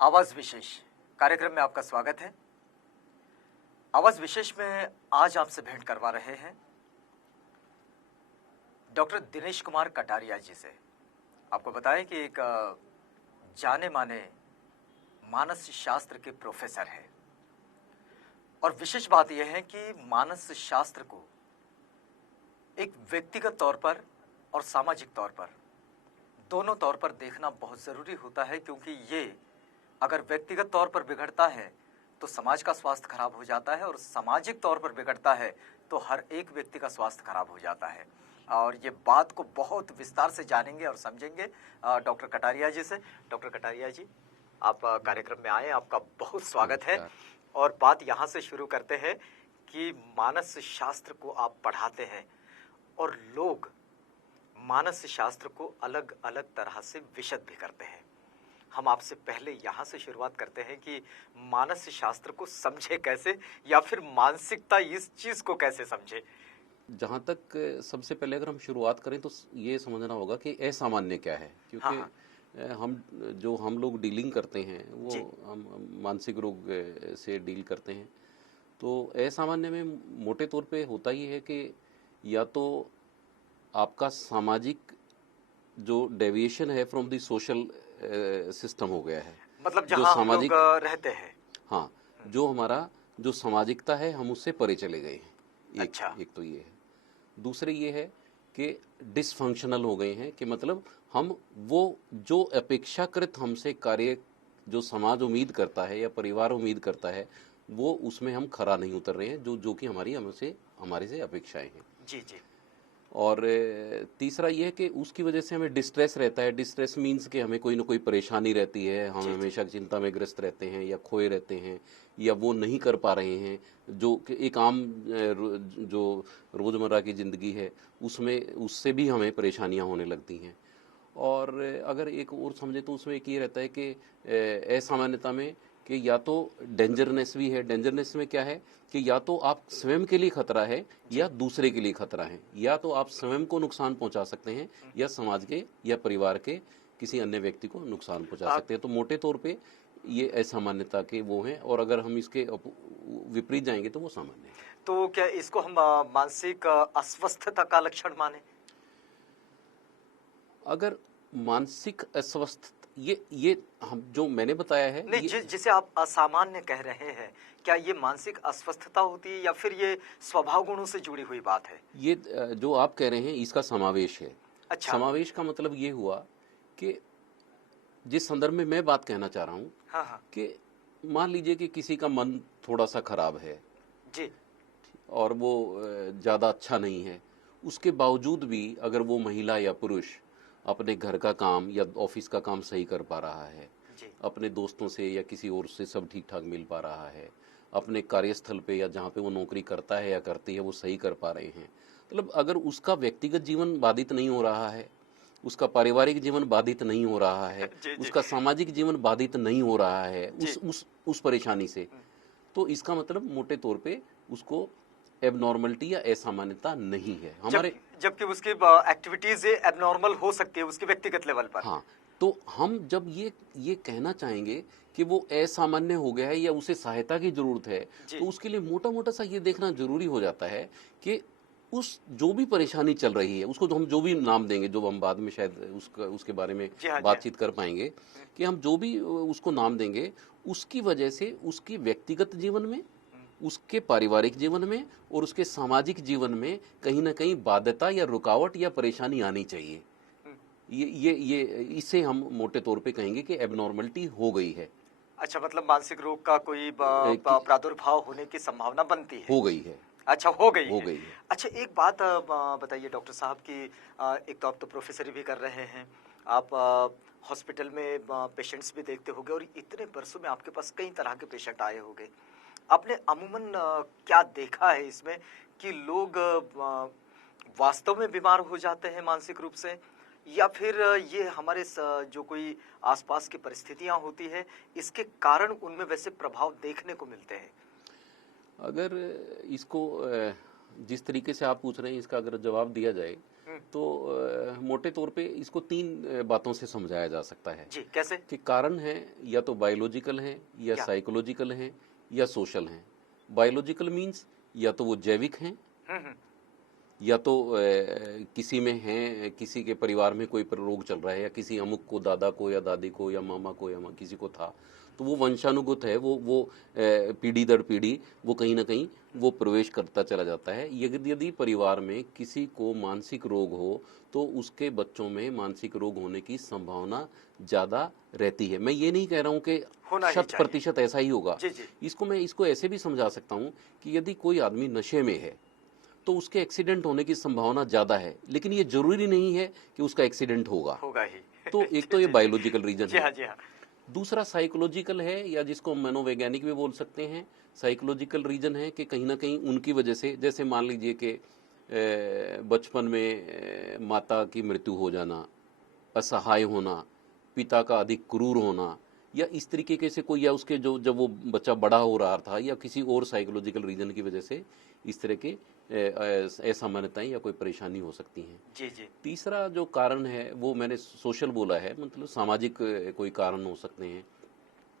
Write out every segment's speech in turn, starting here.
आवाज विशेष कार्यक्रम में आपका स्वागत है। आवाज विशेष में आज आपसे भेंट करवा रहे हैं डॉक्टर दिनेश कुमार कटारिया जी से। आपको बताएं कि एक जाने माने मानस शास्त्र के प्रोफेसर हैं और विशेष बात यह है कि मानस शास्त्र को एक व्यक्तिगत तौर पर और सामाजिक तौर पर दोनों तौर पर देखना बहुत जरूरी होता है, क्योंकि ये अगर व्यक्तिगत तौर पर बिगड़ता है तो समाज का स्वास्थ्य खराब हो जाता है और सामाजिक तौर पर बिगड़ता है तो हर एक व्यक्ति का स्वास्थ्य खराब हो जाता है। और ये बात को बहुत विस्तार से जानेंगे और समझेंगे डॉक्टर कटारिया जी से। डॉक्टर कटारिया जी, आप कार्यक्रम में आए, आपका बहुत स्वागत है। और बात यहाँ से शुरू करते हैं कि मानस शास्त्र को आप पढ़ाते हैं और लोग मानस शास्त्र को अलग अलग तरह से विशद भी करते हैं। हम आपसे पहले यहाँ से शुरुआत करते हैं कि मानस शास्त्र को समझे कैसे, या फिर मानसिकता इस चीज को कैसे समझे। जहाँ तक सबसे पहले अगर हम शुरुआत करें तो ये समझना होगा कि असामान्य क्या है, क्योंकि हम लोग डीलिंग करते हैं वो हम मानसिक रोग से डील करते हैं। तो असामान्य में मोटे तौर पे होता ही है कि या तो आपका सामाजिक जो डेविएशन है फ्रॉम द सोशल सिस्टम हो गया है, मतलब जहाँ हम लोग रहते हैं। हाँ, जो हमारा जो सामाजिकता है हम उससे परे चले गए हैं। एक तो ये है। दूसरे ये है कि डिसफंक्शनल हो गए हैं, कि मतलब हम वो जो अपेक्षाकृत हमसे कार्य जो समाज उम्मीद करता है या परिवार उम्मीद करता है वो उसमें हम खरा नहीं उतर रहे हैं, जो कि हमारे से अपेक्षाएं हैं। जी जी। और तीसरा ये है कि उसकी वजह से हमें डिस्ट्रेस रहता है। डिस्ट्रेस मीन्स कि हमें कोई ना कोई परेशानी रहती है, हम हमेशा चिंता में ग्रस्त रहते हैं या खोए रहते हैं या वो नहीं कर पा रहे हैं, जो कि एक आम जो रोज़मर्रा की ज़िंदगी है उसमें उससे भी हमें परेशानियां होने लगती हैं। और अगर एक और समझे तो उसमें एक ये रहता है कि असामान्यता में कि या तो डेंजरनेस भी है। डेंजरनेस में क्या है कि या तो आप स्वयं के लिए खतरा है या दूसरे के लिए खतरा है, या तो आप स्वयं को नुकसान पहुंचा सकते हैं या समाज के या परिवार के किसी अन्य व्यक्ति को नुकसान पहुंचा सकते हैं। तो मोटे तौर पे ये असामान्यता के वो हैं, और अगर हम इसके विपरीत जाएंगे तो वो सामान्य है। तो क्या इसको हम मानसिक अस्वस्थता का लक्षण माने? अगर मानसिक अस्वस्थ ये हम जो मैंने बताया है नहीं, जिसे आप असामान्य कह रहे हैं, क्या ये मानसिक अस्वस्थता होती है या फिर ये स्वभाव गुणों से जुड़ी हुई बात है? ये जो आप कह रहे हैं इसका समावेश है। अच्छा। समावेश का मतलब ये हुआ कि जिस संदर्भ में मैं बात कहना चाह रहा हूँ, हाँ। कि मान लीजिए कि किसी का मन थोड़ा सा खराब है जी, और वो ज़्यादा अच्छा नहीं है, उसके बावजूद भी अगर वो महिला या पुरुष अपने घर का काम या ऑफिस का काम सही कर पा रहा है, अपने दोस्तों से या किसी और से सब ठीक ठाक मिल पा रहा है, अपने कार्यस्थल पे या जहाँ पे वो नौकरी करता है या करती है वो सही कर पा रहे हैं, मतलब अगर उसका व्यक्तिगत जीवन बाधित नहीं हो रहा है, उसका पारिवारिक जीवन बाधित नहीं हो रहा है, उसका सामाजिक जीवन बाधित नहीं हो रहा है उस परेशानी से, तो इसका मतलब मोटे तौर पे उसको एबनॉर्मलिटी या असामान्यता नहीं है हमारे। जबकि उसकी एक्टिविटीज एबनॉर्मल हो सकती है उसके व्यक्तिगत लेवल पर। हाँ, तो हम जब ये कहना चाहेंगे कि वो असामान्य हो गया है या उसे सहायता की जरूरत है, तो उसके लिए मोटा मोटा सा ये देखना जरूरी हो जाता है कि उस जो भी परेशानी चल रही है उसको हम जो भी नाम देंगे, जो हम बाद में शायद उसके बारे में बातचीत कर पाएंगे, कि हम जो भी उसको नाम देंगे उसकी वजह से उसके व्यक्तिगत जीवन में, उसके पारिवारिक जीवन में और उसके सामाजिक जीवन में कहीं ना कहीं बाध्यता या रुकावट या परेशानी आनी चाहिए। ये इससे हम मोटे तौर पे कहेंगे कि एबनॉर्मलिटी हो गई है। अच्छा, मतलब मानसिक रोग का कोई प्रादुर्भाव होने की संभावना बनती है। हो गई है। अच्छा, हो गई है। अच्छा, एक बात बताइए डॉक्टर साहब कि एक तो आप तो प्रोफेसर भी कर रहे हैं, आप हॉस्पिटल में पेशेंट्स भी देखते होंगे और इतने बरसों में आपके पास कई तरह के पेशेंट आए होंगे। आपने अमूमन क्या देखा है इसमें कि लोग वास्तव में बीमार हो जाते हैं मानसिक रूप से, या फिर ये हमारे जो कोई आसपास की परिस्थितियां होती है इसके कारण उनमें वैसे प्रभाव देखने को मिलते हैं? अगर इसको जिस तरीके से आप पूछ रहे हैं इसका अगर जवाब दिया जाए तो मोटे तौर पे इसको 3 बातों से समझाया जा सकता है जी, कैसे? कि कारण है या तो बायोलॉजिकल है या क्या? साइकोलॉजिकल है या सोशल है। बायोलॉजिकल मीन्स या तो वो जैविक हैं हम्म। या तो किसी में है, किसी के परिवार में कोई रोग चल रहा है या किसी अमुक को, दादा को या दादी को या मामा को या किसी को था, तो वो वंशानुगत है, वो पीढ़ी दर पीढ़ी वो कहीं ना कहीं वो प्रवेश करता चला जाता है। यदि परिवार में किसी को मानसिक रोग हो तो उसके बच्चों में मानसिक रोग होने की संभावना ज़्यादा रहती है। मैं ये नहीं कह रहा हूँ कि होना ही 100% ऐसा ही होगा। जी, जी। इसको ऐसे भी समझा सकता हूँ कि यदि कोई आदमी नशे में है तो उसके एक्सीडेंट होने की संभावना ज़्यादा है, लेकिन ये जरूरी नहीं है कि उसका एक्सीडेंट होगा ही। तो एक तो ये बायोलॉजिकल रीजन जी है। हाँ, जी हाँ। दूसरा साइकोलॉजिकल है, या जिसको मनोवैज्ञानिक भी बोल सकते हैं। साइकोलॉजिकल रीजन है कि कहीं ना कहीं उनकी वजह से, जैसे मान लीजिए कि बचपन में माता की मृत्यु हो जाना, असहाय होना, पिता का अधिक क्रूर होना, या इस तरीके के से कोई, या उसके जो जब वो बच्चा बड़ा हो रहा था, या किसी और साइकोलॉजिकल रीजन की वजह से इस तरह के असामान्यताएं या कोई परेशानी हो सकती हैं। जी, जी। तीसरा जो कारण है वो मैंने सोशल बोला है, मतलब सामाजिक कोई कारण हो सकते हैं।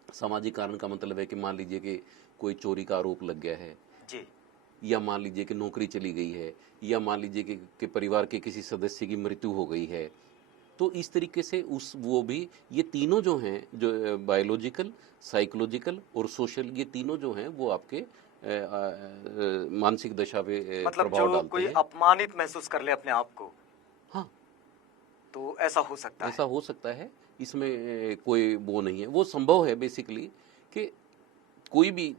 सामाजिक कारण का मतलब है कि मान लीजिए कि कोई चोरी का आरोप लग गया है, जी। या मान लीजिए कि नौकरी चली गई है, या मान लीजिए कि परिवार के किसी सदस्य की मृत्यु हो गई है। तो इस तरीके से वो भी, ये तीनों जो हैं, जो बायोलॉजिकल, साइकोलॉजिकल और सोशल, ये तीनों जो हैं वो आपके मानसिक दशा पे मतलब प्रभाव जो डालते कोई हैं। अपमानित महसूस कर ले अपने आप को, हाँ, तो ऐसा हो सकता ऐसा है। हो सकता है। इसमें कोई वो नहीं है, वो संभव है बेसिकली कि कोई भी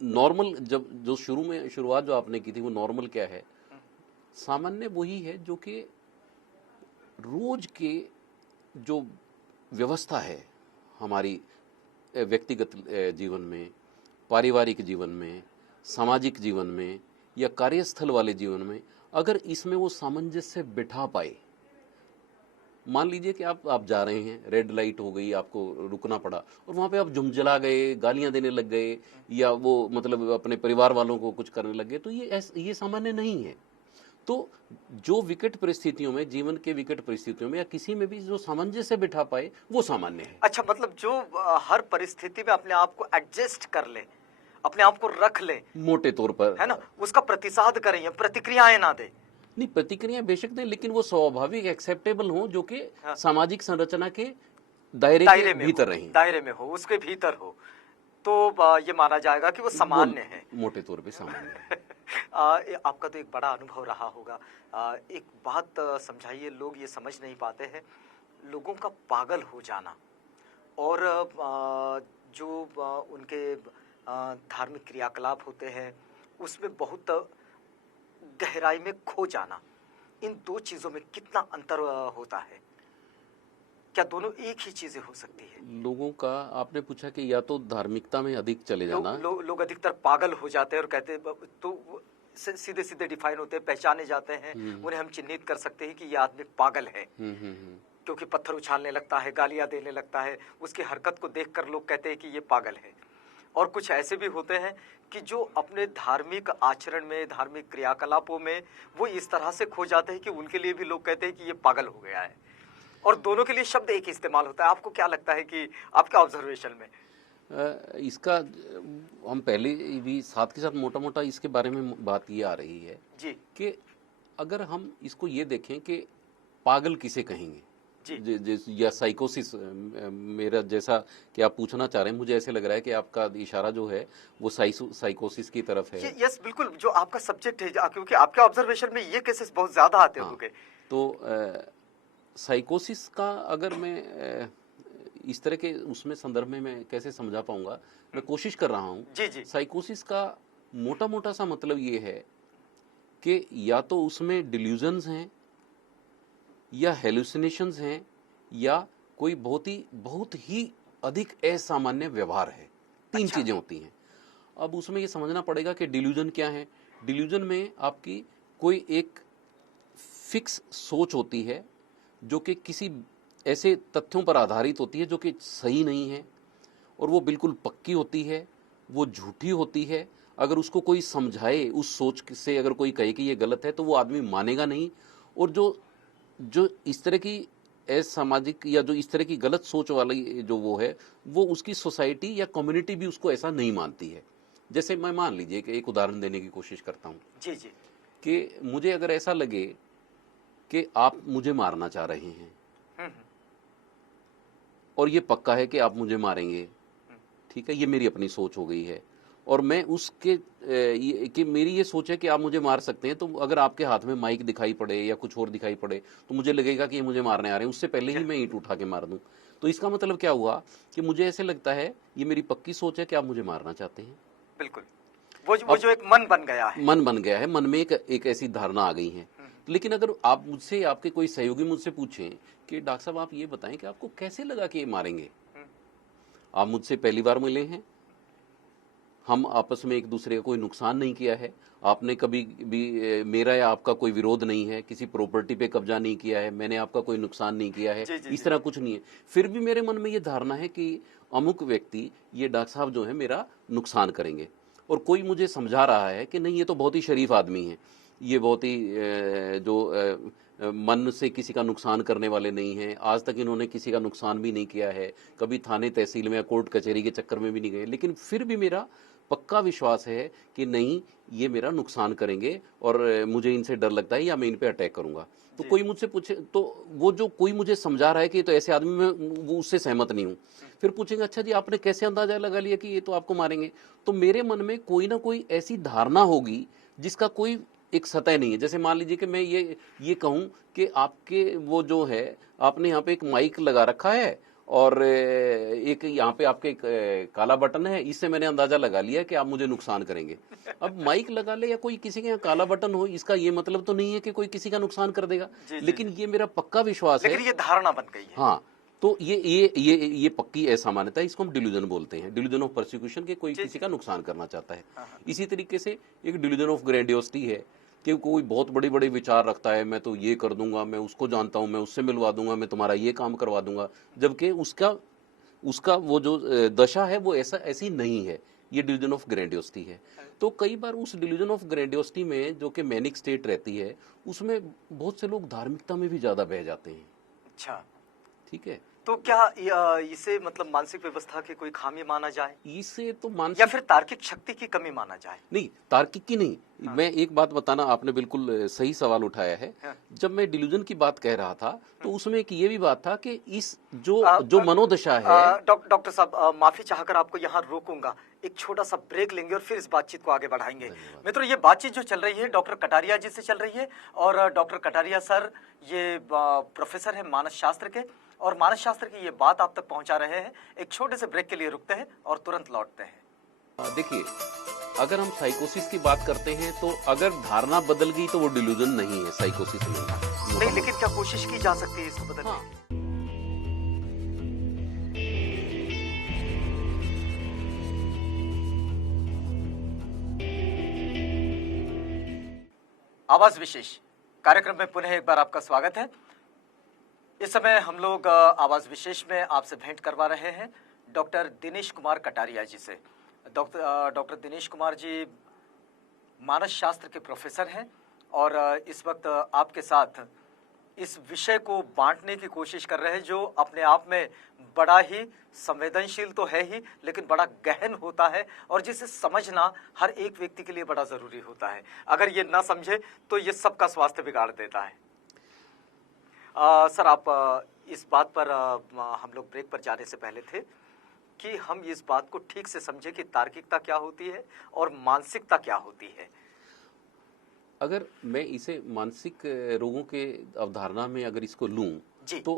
नॉर्मल, जब जो शुरुआत जो आपने की थी वो नॉर्मल क्या है, सामान्य वही है जो कि रोज के जो व्यवस्था है हमारी व्यक्तिगत जीवन में, पारिवारिक जीवन में, सामाजिक जीवन में, या कार्यस्थल वाले जीवन में, अगर इसमें वो सामंजस्य बिठा पाए। मान लीजिए कि आप जा रहे हैं, रेड लाइट हो गई, आपको रुकना पड़ा, और वहाँ पे आप झुंझला गए, गालियाँ देने लग गए, या वो मतलब अपने परिवार वालों को कुछ करने लग गए, तो ये सामान्य नहीं है। तो जो विकट परिस्थितियों में, जीवन के विकट परिस्थितियों में या किसी में भी जो सामंजस्य बिठा पाए, वो सामान्य है। अच्छा, मतलब जो हर परिस्थिति में अपने आप को एडजस्ट कर ले, अपने आप को रख ले, मोटे तौर पर, है ना, उसका प्रतिसाद करें, प्रतिक्रियाएं ना दे। नहीं, प्रतिक्रिया बेशक दें, लेकिन वो स्वाभाविक एक्सेप्टेबल हो, जो कि हाँ। सामाजिक संरचना के दायरे के भीतर रहें, दायरे में हो, उसके भीतर हो, तो ये माना जाएगा कि वो सामान्य है। मोटे तौर पे सामान्य है। आपका तो एक बड़ा अनुभव रहा होगा। एक बात समझाइए, लोग ये समझ नहीं पाते हैं, लोगों का पागल हो जाना और जो उनके धार्मिक क्रियाकलाप होते हैं उसमें बहुत गहराई में खो जाना, इन दो चीजों में कितना अंतर होता है? क्या दोनों एक ही चीजें हो सकती है? लोगों का, आपने पूछा कि या तो धार्मिकता में अधिक चले जाना, लोग अधिकतर पागल हो जाते हैं और कहते हैं, तो सीधे सीधे डिफाइन होते हैं, पहचाने जाते हैं, उन्हें हम चिन्हित कर सकते हैं कि ये आदमी पागल है, क्योंकि पत्थर उछालने लगता है, गालियां देने लगता है, उसकी हरकत को देखकर लोग कहते हैं कि ये पागल है। और कुछ ऐसे भी होते हैं कि जो अपने धार्मिक आचरण में, धार्मिक क्रियाकलापों में वो इस तरह से खो जाते हैं कि उनके लिए भी लोग कहते हैं कि ये पागल हो गया है, और दोनों के लिए शब्द एक ही इस्तेमाल होता है। आपको क्या लगता है कि आपके ऑब्जर्वेशन में? इसका हम पहले भी साथ के साथ मोटा मोटा इसके बारे में बात ये आ रही है जी कि अगर हम इसको ये देखें कि पागल किसे कहेंगे, या साइकोसिस, मेरा जैसा कि आप पूछना चाह रहे हैं, मुझे ऐसे लग रहा है कि आपका इशारा जो है वो साइकोसिस की तरफ है। यस, बिल्कुल, जो आपका सब्जेक्ट है, क्योंकि आपके ऑब्जर्वेशन में ये केसेस बहुत ज्यादा आते होंगे। तो साइकोसिस का अगर मैं इस तरह के उसमें संदर्भ में मैं कैसे समझा पाऊंगा, मैं कोशिश कर रहा हूँ। जी। साइकोसिस का मोटा मोटा सा मतलब ये है कि या तो उसमें डिल्यूजन्स हैं, या हेलुसिनेशंस हैं, या कोई बहुत ही अधिक असामान्य व्यवहार है। तीन चीजें होती हैं। अब उसमें ये समझना पड़ेगा कि डिल्यूजन क्या है। डिल्यूजन में आपकी कोई एक फिक्स सोच होती है जो कि किसी ऐसे तथ्यों पर आधारित होती है जो कि सही नहीं है, और वो बिल्कुल पक्की होती है, वो झूठी होती है। अगर उसको कोई समझाए, उस सोच से अगर कोई कहे कि ये गलत है, तो वो आदमी मानेगा नहीं, और जो जो इस तरह की असामाजिक या जो इस तरह की गलत सोच वाली जो वो है, वो उसकी सोसाइटी या कम्युनिटी भी उसको ऐसा नहीं मानती है। जैसे मैं मान लीजिए कि एक उदाहरण देने की कोशिश करता हूँ जी जी। कि मुझे अगर ऐसा लगे कि आप मुझे मारना चाह रहे हैं हम्म, और ये पक्का है कि आप मुझे मारेंगे, ठीक है, ये मेरी अपनी सोच हो गई है, और मैं उसके कि मेरी ये सोच है कि आप मुझे मार सकते हैं, तो अगर आपके हाथ में माइक दिखाई पड़े या कुछ और दिखाई पड़े तो मुझे लगेगा कि ये मुझे मारने आ रहे हैं, उससे पहले ही मैं ईंट उठा के मार दूं। तो इसका मतलब क्या हुआ कि मुझे ऐसे लगता है ये मेरी पक्की सोच है कि आप मुझे मारना चाहते हैं। बिल्कुल। वो जो एक मन बन गया है। मन बन गया है, मन में एक ऐसी धारणा आ गई है। लेकिन अगर आप मुझसे, आपके कोई सहयोगी मुझसे पूछें कि डॉक्टर साहब आप ये बताएं कि आपको कैसे लगा कि ये मारेंगे, आप मुझसे पहली बार मिले हैं, हम आपस में एक दूसरे का कोई नुकसान नहीं किया है, आपने कभी भी मेरा या आपका कोई विरोध नहीं है, किसी प्रॉपर्टी पे कब्जा नहीं किया है, मैंने आपका कोई नुकसान नहीं किया है, जी जी इस जी। तरह कुछ नहीं है, फिर भी मेरे मन में ये धारणा है कि अमुक व्यक्ति, ये डॉक्टर साहब जो है मेरा नुकसान करेंगे, और कोई मुझे समझा रहा है कि नहीं ये तो बहुत ही शरीफ आदमी है, ये बहुत ही मन से किसी का नुकसान करने वाले नहीं हैं, आज तक इन्होंने किसी का नुकसान भी नहीं किया है, कभी थाने तहसील में या कोर्ट कचहरी के चक्कर में भी नहीं गए, लेकिन फिर भी मेरा पक्का विश्वास है कि नहीं ये मेरा नुकसान करेंगे और मुझे इनसे डर लगता है या मैं इन पे अटैक करूंगा। तो जी। कोई मुझसे पूछे तो वो जो कोई मुझे समझा रहा है कि तो ऐसे आदमी में वो उससे सहमत नहीं हूं, फिर पूछेंगे अच्छा जी आपने कैसे अंदाजा लगा लिया कि ये तो आपको मारेंगे, तो मेरे मन में कोई ना कोई ऐसी धारणा होगी जिसका कोई एक सतह नहीं है। जैसे मान लीजिए कि मैं ये कहूं कि आपके वो जो है, आपने यहाँ पे एक माइक लगा रखा है और एक यहाँ पे आपके एक काला बटन है, इससे मैंने अंदाजा लगा लिया कि आप मुझे नुकसान करेंगे। अब माइक लगा ले या कोई किसी के यहाँ काला बटन हो, इसका ये मतलब तो नहीं है कि कोई किसी का नुकसान कर देगा, जी जी लेकिन जी। ये मेरा पक्का विश्वास है। लेकिन ये धारणा बन गई है। हाँ, तो ये पक्की असामान्यता है, इसको हम डिल्यूजन बोलते हैं, डिल्यूजन ऑफ परसिक्यूशन, के कोई जी किसी जी। का नुकसान करना चाहता है। हाँ हाँ। इसी तरीके से एक डिल्यूजन ऑफ ग्रैंडियोसिटी है कि कोई बहुत बड़े बड़े विचार रखता है, मैं तो ये कर दूंगा, मैं उसको जानता हूं, मैं उससे मिलवा दूंगा, मैं तुम्हारा ये काम करवा दूंगा, जबकि उसका उसका वो जो दशा है वो ऐसी नहीं है। ये डिल्यूजन ऑफ ग्रैंडियोसिटी है। तो कई बार उस डिल्यूजन ऑफ ग्रैंडियोसिटी में जो कि मैनिक स्टेट रहती है, उसमें बहुत से लोग धार्मिकता में भी ज्यादा बह जाते हैं। अच्छा, ठीक है, तो क्या इसे मतलब मानसिक व्यवस्था की कोई खामी माना जाए इसे तो या मानसिक फिर तार्किक शक्ति की कमी माना जाए? नहीं, तार्किक की नहीं। हाँ। मैं एक बात बताना, आपने बिल्कुल सही सवाल उठाया है। हाँ। जब मैं डिल्यूजन की बात कह रहा था तो उसमें एक ये भी बात था कि इस जो अ, जो मनोदशा है। डॉक्टर साहब, माफी चाहकर आपको यहाँ रोकूंगा, एक छोटा सा ब्रेक लेंगे और फिर इस बातचीत को आगे बढ़ाएंगे। मित्रों, ये बातचीत जो चल रही है डॉक्टर कटारिया जी से चल रही है, और डॉक्टर कटारिया सर ये प्रोफेसर है मानस शास्त्र के, और मानस शास्त्र की ये बात आप तक पहुंचा रहे हैं। एक छोटे से ब्रेक के लिए रुकते हैं और तुरंत लौटते हैं। देखिए, अगर हम साइकोसिस की बात करते हैं तो अगर धारणा बदल गई तो वो डिल्यूजन नहीं है, साइकोसिस नहीं है। नहीं, लेकिन क्या कोशिश की जा सकती है इसको बदलने हाँ। की? आवाज विशेष कार्यक्रम में पुनः एक बार आपका स्वागत है। इस समय हम लोग आवाज विशेष में आपसे भेंट करवा रहे हैं डॉक्टर दिनेश कुमार कटारिया जी से। डॉक्टर दिनेश कुमार जी मानस शास्त्र के प्रोफेसर हैं और इस वक्त आपके साथ इस विषय को बांटने की कोशिश कर रहे हैं, जो अपने आप में बड़ा ही संवेदनशील तो है ही, लेकिन बड़ा गहन होता है और जिसे समझना हर एक व्यक्ति के लिए बड़ा जरूरी होता है। अगर ये ना समझे तो ये सबका स्वास्थ्य बिगाड़ देता है। सर, आप इस बात पर हम लोग ब्रेक पर जाने से पहले थे कि हम इस बात को ठीक से समझे कि तार्किकता क्या होती है और मानसिकता क्या होती है। अगर मैं इसे मानसिक रोगों के अवधारणा में अगर इसको लूं तो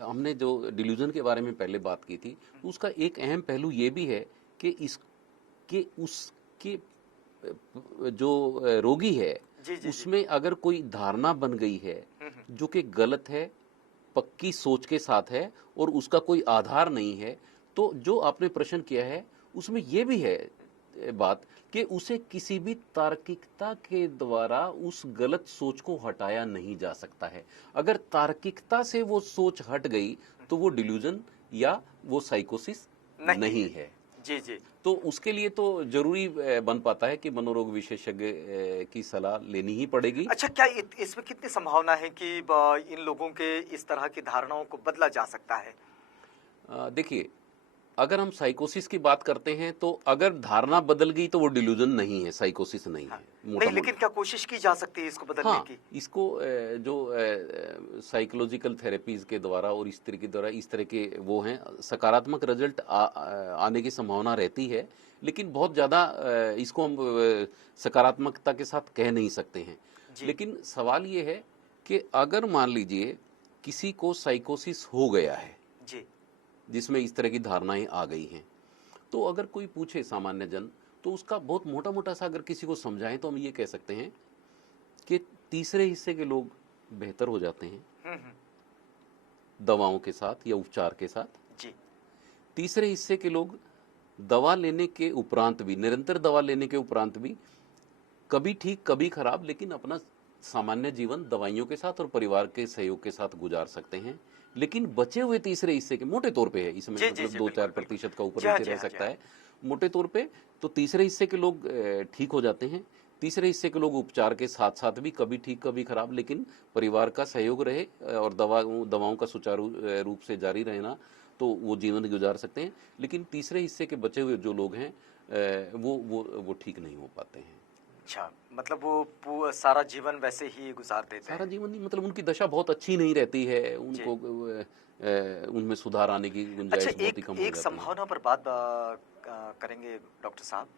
हमने जो डिल्यूजन के बारे में पहले बात की थी, उसका एक अहम पहलू ये भी है कि उसके जो रोगी है उसमें अगर कोई धारणा बन गई है जो कि गलत है, पक्की सोच के साथ है और उसका कोई आधार नहीं है, तो जो आपने प्रश्न किया है उसमें यह भी है बात कि उसे किसी भी तार्किकता के द्वारा उस गलत सोच को हटाया नहीं जा सकता है। अगर तार्किकता से वो सोच हट गई तो वो डिल्यूजन या वो साइकोसिस नहीं है। जी जी। तो उसके लिए तो जरूरी बन पाता है कि मनोरोग विशेषज्ञ की सलाह लेनी ही पड़ेगी। अच्छा, क्या इसमें कितनी संभावना है कि इन लोगों के इस तरह की धारणाओं को बदला जा सकता है? देखिए, अगर हम साइकोसिस की बात करते हैं तो अगर धारणा बदल गई तो वो डिल्यूजन नहीं है, साइकोसिस नहीं हाँ। है नहीं, मोटा लेकिन मोटा। क्या कोशिश की जा सकती है इसको बदलने हाँ, की? इसको जो साइकोलॉजिकल थेरेपीज के द्वारा और इस तरह के द्वारा इस तरह के वो हैं, सकारात्मक रिजल्ट आने की संभावना रहती है। लेकिन बहुत ज़्यादा इसको हम सकारात्मकता के साथ कह नहीं सकते हैं। जी लेकिन सवाल ये है कि अगर मान लीजिए किसी को साइकोसिस हो गया है, जी जिसमें इस तरह की धारणाएं आ गई हैं, तो अगर कोई पूछे सामान्य जन, तो उसका बहुत मोटा मोटा सा अगर किसी को समझाएं तो हम ये कह सकते हैं कि तीसरे हिस्से के लोग बेहतर हो जाते हैं दवाओं के साथ या उपचार के साथ। जी तीसरे हिस्से के लोग दवा लेने के उपरांत भी, निरंतर दवा लेने के उपरांत भी, कभी ठीक कभी खराब, लेकिन अपना सामान्य जीवन दवाइयों के साथ और परिवार के सहयोग के साथ गुजार सकते हैं। लेकिन बचे हुए तीसरे हिस्से के, मोटे तौर पे है इसमें, जी जी मतलब जी, दो चार बिल्कुल बिल्कुल। प्रतिशत का ऊपर जी हाँ, नीचे जी रह हाँ, जी सकता हाँ। है मोटे तौर पे, तो तीसरे हिस्से के लोग ठीक हो जाते हैं। तीसरे हिस्से के लोग उपचार के साथ साथ भी कभी ठीक कभी खराब, लेकिन परिवार का सहयोग रहे और दवाओं का सुचारू रूप से जारी रहना, तो वो जीवन गुजार सकते हैं। लेकिन तीसरे हिस्से के बचे हुए जो लोग हैं वो ठीक नहीं हो पाते हैं। अच्छा, मतलब वो सारा जीवन वैसे ही गुजार देते सारा हैं। जीवन नहीं, मतलब उनकी दशा बहुत अच्छी नहीं रहती है, जी। उनको उनमें सुधार आने की अच्छा, गुंजाइश बहुत ही एक कम हो एक जाती है। संभावना पर बात करेंगे डॉक्टर साहब।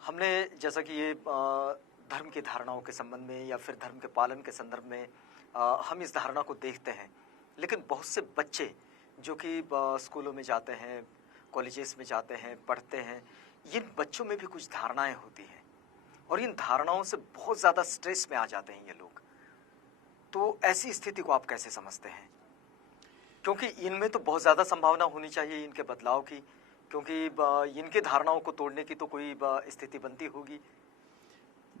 हमने जैसा कि ये धर्म की धारणाओं के संबंध में या फिर धर्म के पालन के संदर्भ में हम इस धारणा को देखते हैं, लेकिन बहुत से बच्चे जो कि स्कूलों में जाते हैं, कॉलेजेस में जाते हैं, पढ़ते हैं, इन बच्चों में भी कुछ धारणाएं होती हैं और इन धारणाओं से बहुत ज़्यादा स्ट्रेस में आ जाते हैं ये लोग। तो ऐसी स्थिति को आप कैसे समझते हैं? क्योंकि इनमें तो बहुत ज़्यादा संभावना होनी चाहिए इनके बदलाव की, क्योंकि इनके धारणाओं को तोड़ने की तो कोई स्थिति बनती होगी।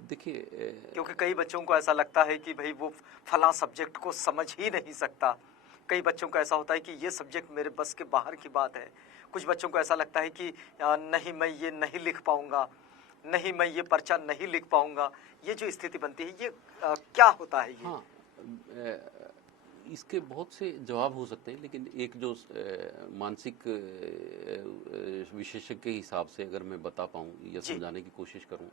देखिए क्योंकि कई बच्चों को ऐसा लगता है कि भाई वो फलां सब्जेक्ट को समझ ही नहीं सकता। कई बच्चों को ऐसा होता है कि ये सब्जेक्ट मेरे बस के बाहर की बात है। कुछ बच्चों को ऐसा लगता है कि नहीं, मैं ये नहीं लिख पाऊंगा, नहीं, मैं ये पर्चा नहीं लिख पाऊंगा। ये जो स्थिति बनती है, ये क्या होता है ये? हाँ, इसके बहुत से जवाब हो सकते हैं, लेकिन एक जो मानसिक विशेषज्ञ के हिसाब से अगर मैं बता पाऊँ या जी समझाने की कोशिश करूँ,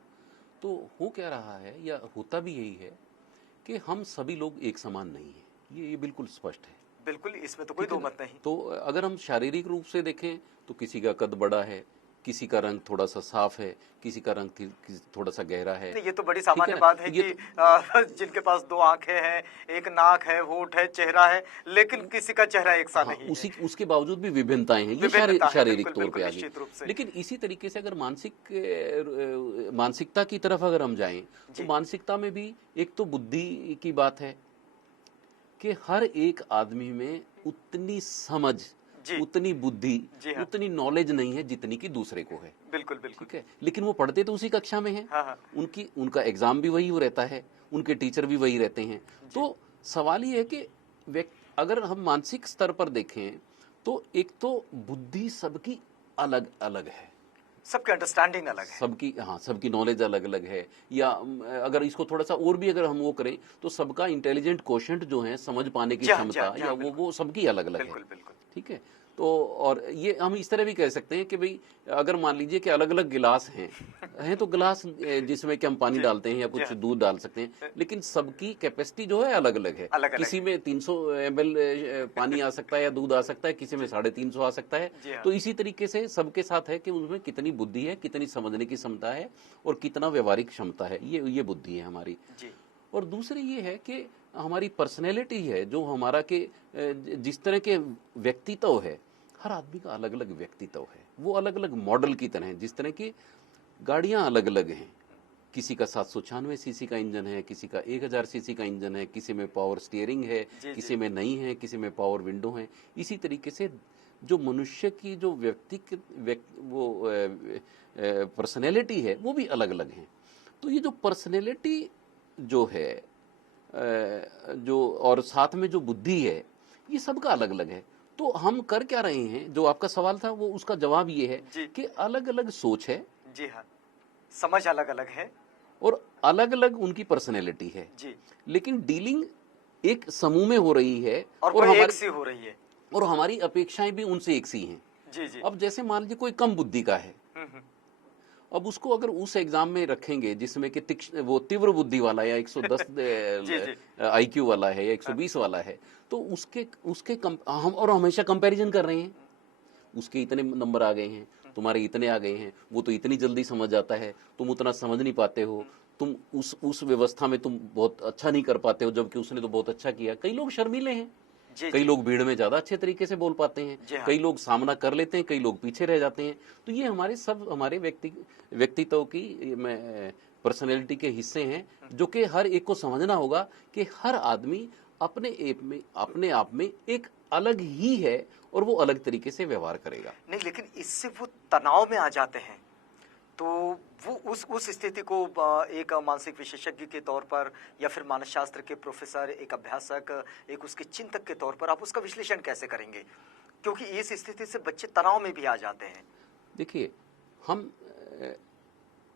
तो हो क्या रहा है या होता भी यही है कि हम सभी लोग एक समान नहीं हैं। ये बिल्कुल स्पष्ट है। बिल्कुल, इसमें तो कोई ठीक है दो ना? मत नहीं। तो अगर हम शारीरिक रूप से देखें तो किसी का कद बड़ा है, किसी का रंग थोड़ा सा साफ है, किसी का रंग थोड़ा सा गहरा है। नहीं, ये तो बड़ी ठीक है सामान्य ना? बात है ये कि तो जिनके पास दो आंखें हैं, एक नाक है, होंठ है, चेहरा है, लेकिन किसी का चेहरा एक सा हाँ, नहीं है। उसके बावजूद भी विभिन्नताएं हैं, ये विभिन्नता है, शारीरिक बिल्कुल तौर पे बिल्कुल, आ गई। निश्चित रूप से। लेकिन इसी तरीके से अगर मानसिकता की तरफ अगर हम जाएं, तो जी मानसिकता में भी एक तो बुद्धि की बात है कि हर एक आदमी में उतनी समझ, जी उतनी बुद्धि, जी हाँ, उतनी नॉलेज नहीं है जितनी कि दूसरे को है। बिल्कुल बिल्कुल। ठीक है, लेकिन वो पढ़ते तो उसी कक्षा में हैं, हाँ हाँ। उनका एग्जाम भी वही हो रहता है, उनके टीचर भी वही रहते हैं। जी तो सवाल ये है कि अगर हम मानसिक स्तर पर देखें तो एक तो बुद्धि सबकी अलग अलग है, सबकी अंडरस्टैंडिंग अलग है। सबकी, हाँ, सबकी नॉलेज अलग अलग है। या अगर इसको थोड़ा सा और भी अगर हम वो करें तो सबका इंटेलिजेंट क्वोशंट जो है, समझ पाने की जी हाँ, जी हाँ, क्षमता, जी या हाँ, वो सबकी अलग अलग है। बिल्कुल बिल्कुल। ठीक है, तो और ये हम इस तरह भी कह सकते हैं कि भाई अगर मान लीजिए कि अलग अलग गिलास हैं तो गिलास जिसमें कि हम पानी जी डालते हैं या जी कुछ हाँ, दूध डाल सकते हैं, लेकिन सबकी कैपेसिटी जो है अलग अलग है। अलग अलग किसी है। में 300 ml पानी आ सकता है या दूध आ सकता है, किसी में 350 आ सकता है। जी हाँ। तो इसी तरीके से सबके साथ है कि उसमें कितनी बुद्धि है, कितनी समझने की क्षमता है और कितना व्यवहारिक क्षमता है, ये बुद्धि है हमारी। जी और दूसरी ये है कि हमारी पर्सनैलिटी है, जो हमारा के जिस तरह के व्यक्तित्व है, हर आदमी का अलग अलग व्यक्तित्व है, वो अलग अलग मॉडल की तरह है। जिस तरह की गाड़ियां अलग अलग हैं, किसी का 796 सीसी का इंजन है, किसी का 1000 सीसी का इंजन है, किसी में पावर स्टीयरिंग है, जी जी किसी में नहीं है, किसी में पावर विंडो है। इसी तरीके से जो मनुष्य की जो वो पर्सनैलिटी है, वो भी अलग अलग है। तो ये जो पर्सनैलिटी जो है जो और साथ में जो बुद्धि है, ये सबका अलग अलग है। तो हम कर क्या रहे हैं, जो आपका सवाल था वो उसका जवाब ये है जी। कि अलग अलग सोच है जी हाँ, समझ अलग अलग है। और अलग अलग उनकी पर्सनैलिटी है, जी। लेकिन डीलिंग एक समूह में हो रही है और वो एक सी हो रही है। और हमारी अपेक्षाएं भी उनसे एक सी हैं। जी जी। अब जैसे मान लीजिए कोई कम बुद्धि का है, हम्म। अब उसको अगर उस एग्जाम में रखेंगे जिसमें कि वो तीव्र बुद्धि वाला या 110 जी जी। आईक्यू वाला है या हाँ। 120 वाला है, तो उसके उसके हम और हमेशा कंपैरिजन कर रहे हैं, उसके इतने नंबर आ गए हैं, तुम्हारे इतने आ गए हैं, वो तो इतनी जल्दी समझ जाता है, तुम उतना समझ नहीं पाते हो, तुम उस व्यवस्था में तुम बहुत अच्छा नहीं कर पाते हो, जबकि उसने तो बहुत अच्छा किया। कई लोग शर्मीले हैं, जी कई जी। लोग भीड़ में ज्यादा अच्छे तरीके से बोल पाते हैं, जी हाँ। कई लोग सामना कर लेते हैं, कई लोग पीछे रह जाते हैं। तो ये हमारे व्यक्तित्व की पर्सनैलिटी के हिस्से हैं, जो कि हर एक को समझना होगा कि हर आदमी अपने आप में एक अलग ही है और वो अलग तरीके से व्यवहार करेगा। नहीं, लेकिन इससे वो तनाव में आ जाते हैं, तो वो उस स्थिति को एक मानसिक विशेषज्ञ के तौर पर या फिर मानसशास्त्र के प्रोफेसर, एक अभ्यासक, एक उसके चिंतक के तौर पर आप उसका विश्लेषण कैसे करेंगे? क्योंकि इस स्थिति से बच्चे तनाव में भी आ जाते हैं। देखिए, हम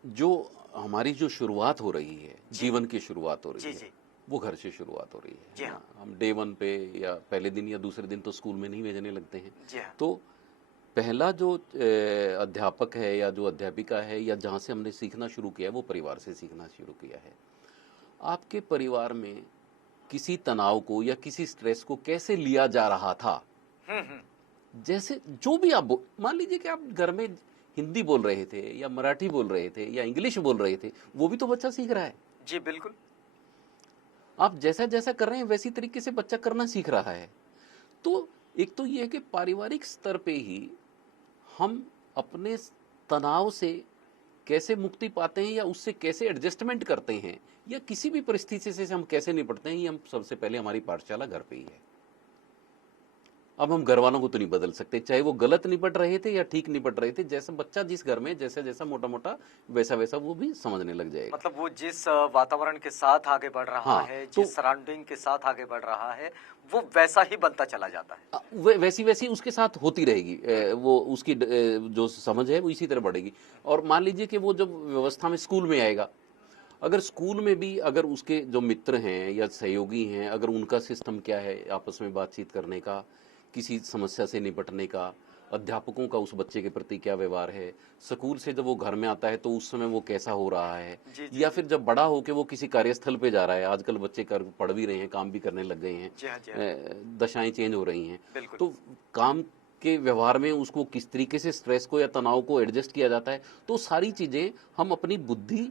जो हमारी जो शुरुआत हो रही है, जीवन की शुरुआत हो रही जी है, वो घर से शुरुआत हो रही जी है हाँ। ना। हम डे 1 पे या पहले दिन या दूसरे दिन तो स्कूल में नहीं भेजने लगते हैं। जी हाँ। तो पहला जो अध्यापक है या जो अध्यापिका है या जहाँ से हमने सीखना शुरू किया है, वो परिवार से सीखना शुरू किया है। आपके परिवार में किसी तनाव को या किसी स्ट्रेस को कैसे लिया जा रहा था, जैसे जो भी आप मान लीजिए कि आप घर में हिंदी बोल रहे थे या मराठी बोल रहे थे या इंग्लिश बोल रहे थे, वो भी तो बच्चा सीख रहा है। जी बिल्कुल। आप जैसा जैसा कर रहे हैं वैसी तरीके से बच्चा करना सीख रहा है। तो एक तो ये है कि पारिवारिक स्तर पे ही हम अपने तनाव से कैसे मुक्ति पाते हैं या उससे कैसे एडजस्टमेंट करते हैं या किसी भी परिस्थिति से हम कैसे निपटते हैं, ये हम सबसे पहले हमारी पाठशाला घर पे ही है। अब हम घर वालों को तो नहीं बदल सकते, चाहे वो गलत निपट रहे थे या ठीक निपट रहे थे। जैसा बच्चा जिस घर में जैसा जैसा मोटा मोटा वैसा वैसा वो भी समझने लग जाएगा। मतलब वो जिस वातावरण के साथ आगे बढ़ रहा हाँ, है, तो जिस सराउंडिंग के साथ आगे बढ़ रहा है, वो वैसा ही बनता चला जाता है। वैसी वैसी उसके साथ होती रहेगी। वो उसकी जो समझ है वो इसी तरह बढ़ेगी। और मान लीजिए कि वो जब व्यवस्था में स्कूल में आएगा, अगर स्कूल में भी अगर उसके जो मित्र हैं या सहयोगी हैं, अगर उनका सिस्टम क्या है आपस में बातचीत करने का, किसी समस्या से निपटने का, अध्यापकों का उस बच्चे के प्रति क्या व्यवहार है, स्कूल से जब वो घर में आता है तो उस समय वो कैसा हो रहा है, जी जी या जी। फिर जब बड़ा होके वो किसी कार्यस्थल पे जा रहा है, आजकल बच्चे पढ़ भी रहे हैं, काम भी करने लग गए हैं, जी हाँ जी हाँ। दशाएं चेंज हो रही हैं। बिल्कुल। तो काम के व्यवहार में उसको किस तरीके से स्ट्रेस को या तनाव को एडजस्ट किया जाता है, तो सारी चीजें हम अपनी बुद्धि,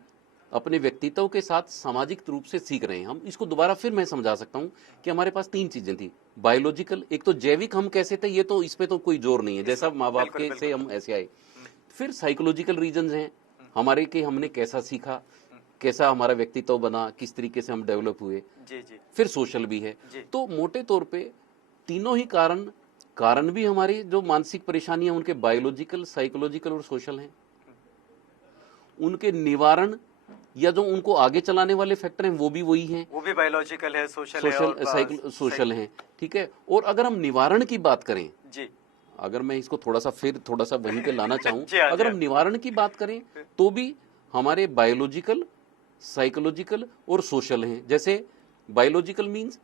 अपने व्यक्तित्व के साथ सामाजिक रूप से सीख रहे हैं। हम इसको दोबारा फिर मैं समझा सकता हूं कि हमारे पास 3 चीजें थी। बायोलॉजिकल, एक तो जैविक हम कैसे थे, ये तो इस पे तो कोई जोर नहीं है, जैसा माँ बाप बिल्कुल के से बिल्कुल। हम ऐसे आए। फिर साइकोलॉजिकल रीजंस हैं हमारे, कि हमने कैसा सीखा, कैसा हमारा व्यक्तित्व बना, किस तरीके से हम डेवलप हुए। जी जी फिर सोशल भी है। जी। तो मोटे तौर पे तीनों ही कारण भी हमारी जो मानसिक परेशानियां उनके बायोलॉजिकल, साइकोलॉजिकल और सोशल हैं। उनके निवारण या जो उनको आगे चलाने वाले फैक्टर हैं वो भी वही हैं, वो भी बायोलॉजिकल है, सोशल है और सोशल हैं। ठीक है। और अगर हम निवारण की बात करें, जी अगर मैं इसको थोड़ा सा वहीं पे लाना चाहूं, जी हाँ जी अगर हाँ। हम निवारण की बात करें तो भी हमारे बायोलॉजिकल, साइकोलॉजिकल और सोशल हैं। जैसे बायोलॉजिकल मींस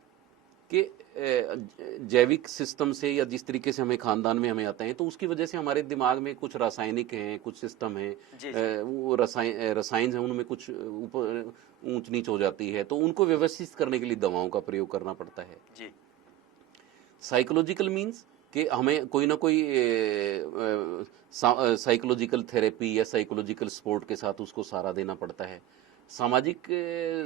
कि जैविक सिस्टम से या जिस तरीके से हमें खानदान में हमें आते हैं, तो उसकी वजह से हमारे दिमाग में कुछ रासायनिक हैं, कुछ सिस्टम हैं, जी जी वो रसायन हैं, उनमें कुछ ऊपर ऊंच नीच हो जाती है, तो उनको व्यवस्थित करने के लिए दवाओं का प्रयोग करना पड़ता है। जी साइकोलॉजिकल मींस कि हमें कोई ना कोई साइकोलॉजिकल थेरेपी या साइकोलॉजिकल सपोर्ट के साथ उसको सहारा देना पड़ता है। सामाजिक,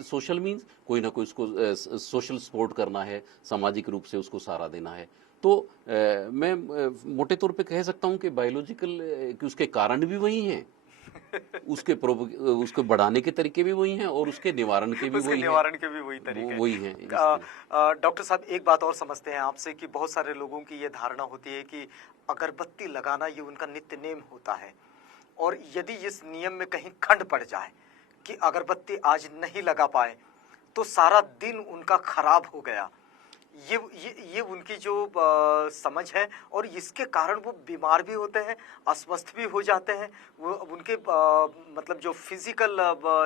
सोशल मींस कोई ना कोई उसको सोशल सपोर्ट करना है, सामाजिक रूप से उसको सहारा देना है। तो मैं मोटे तौर पे कह सकता हूं कि बायोलॉजिकल कि उसके कारण भी वही हैं, उसके बढ़ाने के तरीके भी वही हैं और उसके निवारण के भी उसके वही हैं। निवारण के भी वही तरीके वही हैं इस तरह। डॉक्टर साहब, एक बात और समझते हैं आपसे कि बहुत सारे लोगों की ये धारणा होती है कि अगरबत्ती लगाना ये उनका नित्य नेम होता है, और यदि इस नियम में कहीं खंड पड़ जाए कि अगरबत्ती आज नहीं लगा पाए तो सारा दिन उनका खराब हो गया। ये उनकी जो समझ है, और इसके कारण वो बीमार भी होते हैं, अस्वस्थ भी हो जाते हैं। वो उनके मतलब जो फिजिकल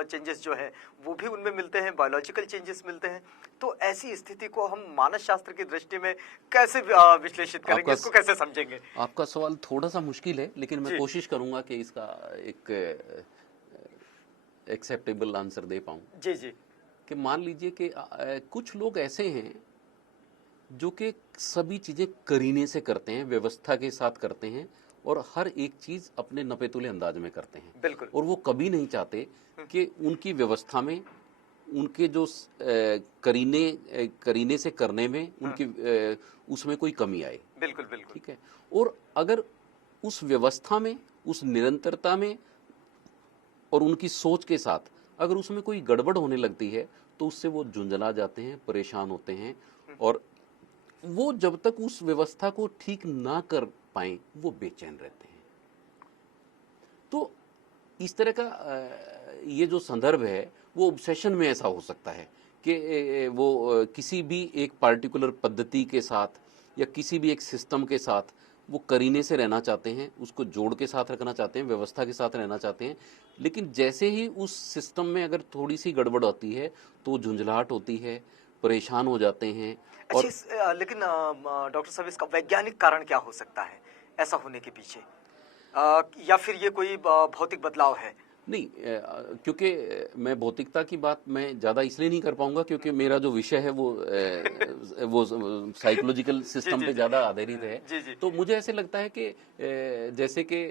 चेंजेस जो है वो भी उनमें मिलते हैं, बायोलॉजिकल चेंजेस मिलते हैं। तो ऐसी स्थिति को हम मानस शास्त्र की दृष्टि में कैसे विश्लेषित करेंगे, आपका इसको कैसे समझेंगे? आपका सवाल थोड़ा सा मुश्किल है, लेकिन मैं जी कोशिश करूंगा कि इसका एक एक्सेप्टेबल आंसर दे पाऊं। जी जी। कि मान लीजिए कि कुछ लोग ऐसे हैं जो कि सभी चीजें करीने से करते हैं, व्यवस्था के साथ करते हैं, और हर एक चीज अपने नपेतुले अंदाज में करते हैं। बिल्कुल। और वो कभी नहीं चाहते कि उनकी व्यवस्था में, उनके जो करीने से करने में उनकी उसमें कोई कमी आए। बिल्कुल बिल्कुल। ठीक है। और अगर उस व्यवस्था में, उस निरंतरता में और उनकी सोच के साथ अगर उसमें कोई गड़बड़ होने लगती है तो उससे वो झुंझला जाते हैं, परेशान होते हैं, और वो जब तक उस व्यवस्था को ठीक ना कर पाए वो बेचैन रहते हैं। तो इस तरह का ये जो संदर्भ है वो ऑब्सेशन में ऐसा हो सकता है कि वो किसी भी एक पार्टिकुलर पद्धति के साथ या किसी भी एक सिस्टम के साथ वो करीने से रहना चाहते हैं, उसको जोड़ के साथ रखना चाहते हैं, व्यवस्था के साथ रहना चाहते हैं। लेकिन जैसे ही उस सिस्टम में अगर थोड़ी सी गड़बड़ होती है तो झुंझलाहट होती है, परेशान हो जाते हैं। अच्छा, और लेकिन डॉक्टर साहब, इसका वैज्ञानिक कारण क्या हो सकता है ऐसा होने के पीछे? या फिर ये कोई भौतिक बदलाव है? नहीं, क्योंकि मैं भौतिकता की बात मैं ज़्यादा इसलिए नहीं कर पाऊंगा क्योंकि मेरा जो विषय है वो साइकोलॉजिकल जी सिस्टम जी पे जी ज़्यादा आधारित है। जी जी तो मुझे ऐसे लगता है कि जैसे कि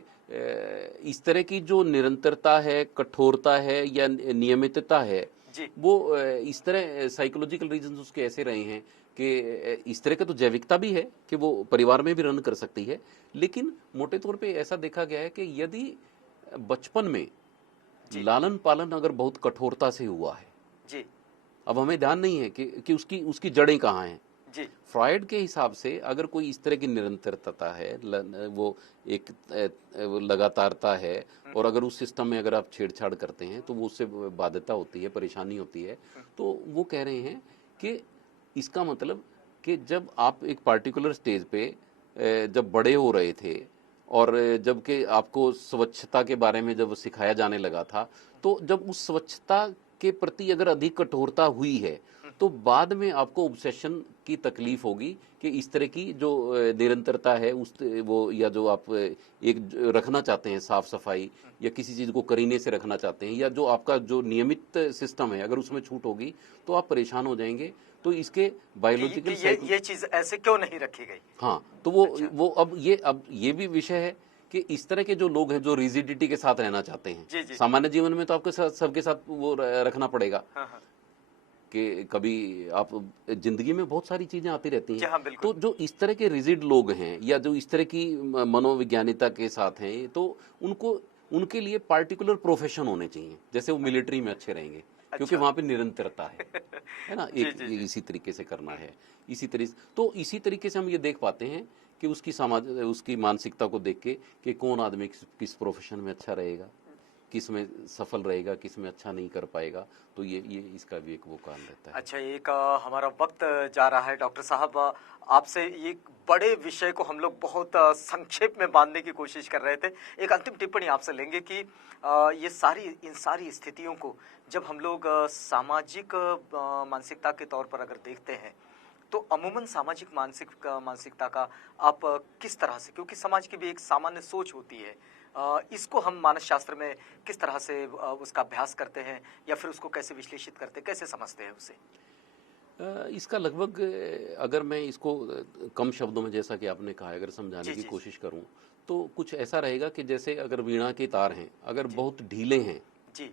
इस तरह की जो निरंतरता है, कठोरता है या नियमितता है, जी। वो इस तरह साइकोलॉजिकल रीजंस उसके ऐसे रहे हैं कि इस तरह का तो जैविकता भी है कि वो परिवार में भी रन कर सकती है। लेकिन मोटे तौर पे ऐसा देखा गया है कि यदि बचपन में जी लालन पालन अगर बहुत कठोरता से हुआ है, जी अब हमें ध्यान नहीं है कि उसकी उसकी जड़ें कहाँ हैं। जी फ्रॉयड के हिसाब से अगर कोई इस तरह की निरंतरता है, वो एक वो लगातारता है, और अगर उस सिस्टम में अगर आप छेड़छाड़ करते हैं तो वो उससे बाध्यता होती है, परेशानी होती है। तो वो कह रहे हैं कि इसका मतलब कि जब आप एक पार्टिकुलर स्टेज पे जब बड़े हो रहे थे और जबकि आपको स्वच्छता के बारे में जब सिखाया जाने लगा था, तो जब उस स्वच्छता के प्रति अगर अधिक कठोरता हुई है तो बाद में आपको ऑब्सेशन की तकलीफ होगी कि इस तरह की जो निरंतरता है उस वो, या जो आप रखना चाहते हैं साफ सफाई, या किसी चीज़ को करीने से रखना चाहते हैं, या जो आपका जो नियमित सिस्टम है अगर उसमें छूट होगी तो आप परेशान हो जाएंगे। तो इसके बायोलॉजिकल ये चीज ऐसे क्यों नहीं रखी गई? हाँ, तो वो अच्छा। वो अब ये भी विषय है कि इस तरह के जो लोग हैं जो रिजिडिटी के साथ रहना चाहते हैं, जी जी। सामान्य जीवन में तो आपके साथ सबके साथ वो रखना पड़ेगा हाँ हाँ। कि कभी आप जिंदगी में बहुत सारी चीजें आती रहती जी हैं। हाँ, बिल्कुल। तो जो इस तरह के रिजिड लोग हैं या जो इस तरह की मनोविज्ञानिता के साथ हैं, तो उनको उनके लिए पार्टिकुलर प्रोफेशन होने चाहिए। जैसे वो मिलिट्री में अच्छे रहेंगे क्योंकि अच्छा। वहां पे निरंतरता है ना, जी एक जी जी। इसी तरीके से करना है। इसी तरीके से हम ये देख पाते हैं कि उसकी मानसिकता को देख के कि कौन आदमी किस प्रोफेशन में अच्छा रहेगा, किस में सफल रहेगा, किस में अच्छा नहीं कर पाएगा। तो ये इसका भी एक वो कारण रहता है। अच्छा, एक हमारा वक्त जा रहा है डॉक्टर साहब। आपसे एक बड़े विषय को हम लोग बहुत संक्षेप में बांधने की कोशिश कर रहे थे। एक अंतिम टिप्पणी आपसे लेंगे कि इन सारी स्थितियों को जब हम लोग सामाजिक मानसिकता के तौर पर अगर देखते हैं, तो अमूमन सामाजिक मानसिकता का आप किस तरह से, क्योंकि समाज की भी एक सामान्य सोच होती है, इसको हम मानस शास्त्र में किस तरह से उसका अभ्यास करते हैं, या फिर उसको कैसे विश्लेषित करते हैं, कैसे समझते हैं उसे? इसका लगभग अगर मैं इसको कम शब्दों में, जैसा कि आपने कहा, अगर समझाने जी की जी कोशिश करूं तो कुछ ऐसा रहेगा कि जैसे अगर वीणा के तार हैं, अगर जी बहुत ढीले हैं जी।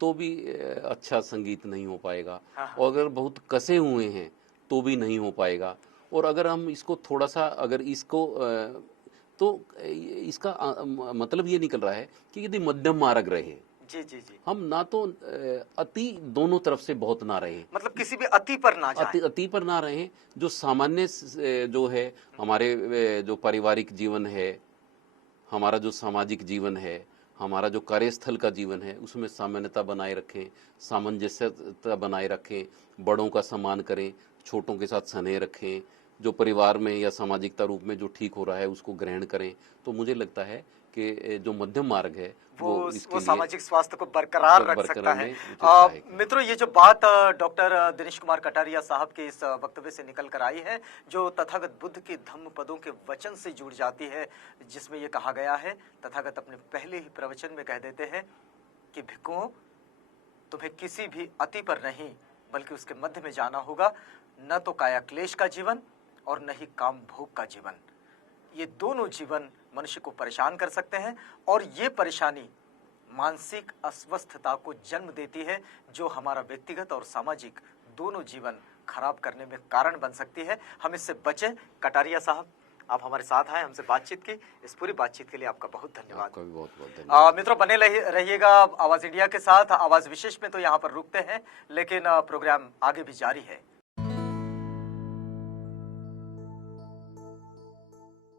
तो भी अच्छा संगीत नहीं हो पाएगा, हाँ हाँ। और अगर बहुत कसे हुए हैं तो भी नहीं हो पाएगा। और अगर हम इसको थोड़ा सा अगर इसको तो इसका मतलब ये निकल रहा है कि यदि मध्यम मार्ग रहे, जी जी जी। हम ना तो अति दोनों तरफ से बहुत ना रहे, मतलब किसी भी अति पर ना जाए। अति पर ना रहे, जो सामान्य जो है हमारे जो पारिवारिक जीवन है, हमारा जो सामाजिक जीवन है, हमारा जो कार्यस्थल का जीवन है उसमें सामान्यता बनाए रखें, सामंजस्यता बनाए रखें, बड़ों का सम्मान करें, छोटों के साथ स्नेह रखें, जो परिवार में या सामाजिकता रूप में जो ठीक हो रहा है उसको ग्रहण करें। तो मुझे लगता है कि जो मध्यम मार्ग है वो इसके वो लिए सामाजिक स्वास्थ्य को बरकरार रख सकता बरकरार है। में उचित सहायक है। मित्रों, ये जो बात डॉक्टर दिनेश कुमार कटारिया साहब के इस वक्तव्य से निकल कर आई है, जो तथागत बुद्ध के धम्म पदों के वचन से जुड़ जाती है, जिसमें ये कहा गया है, तथागत अपने पहले ही प्रवचन में कह देते हैं कि भिक्षुओं, तुम्हें किसी भी अति पर नहीं बल्कि उसके मध्य में जाना होगा, न तो काया क्लेश का जीवन और न ही काम भोग का जीवन। ये दोनों जीवन मनुष्य को परेशान कर सकते हैं और ये परेशानी मानसिक अस्वस्थता को जन्म देती है, जो हमारा व्यक्तिगत और सामाजिक दोनों जीवन खराब करने में कारण बन सकती है। हम इससे बचें। कटारिया साहब, आप हमारे साथ आए, हमसे बातचीत की, इस पूरी बातचीत के लिए आपका बहुत धन्यवाद। आपका भी बहुत बहुत धन्यवाद। मित्रों, बने रहिएगा आवाज इंडिया के साथ। आवाज विशेष में तो यहाँ पर रुकते हैं, लेकिन प्रोग्राम आगे भी जारी है।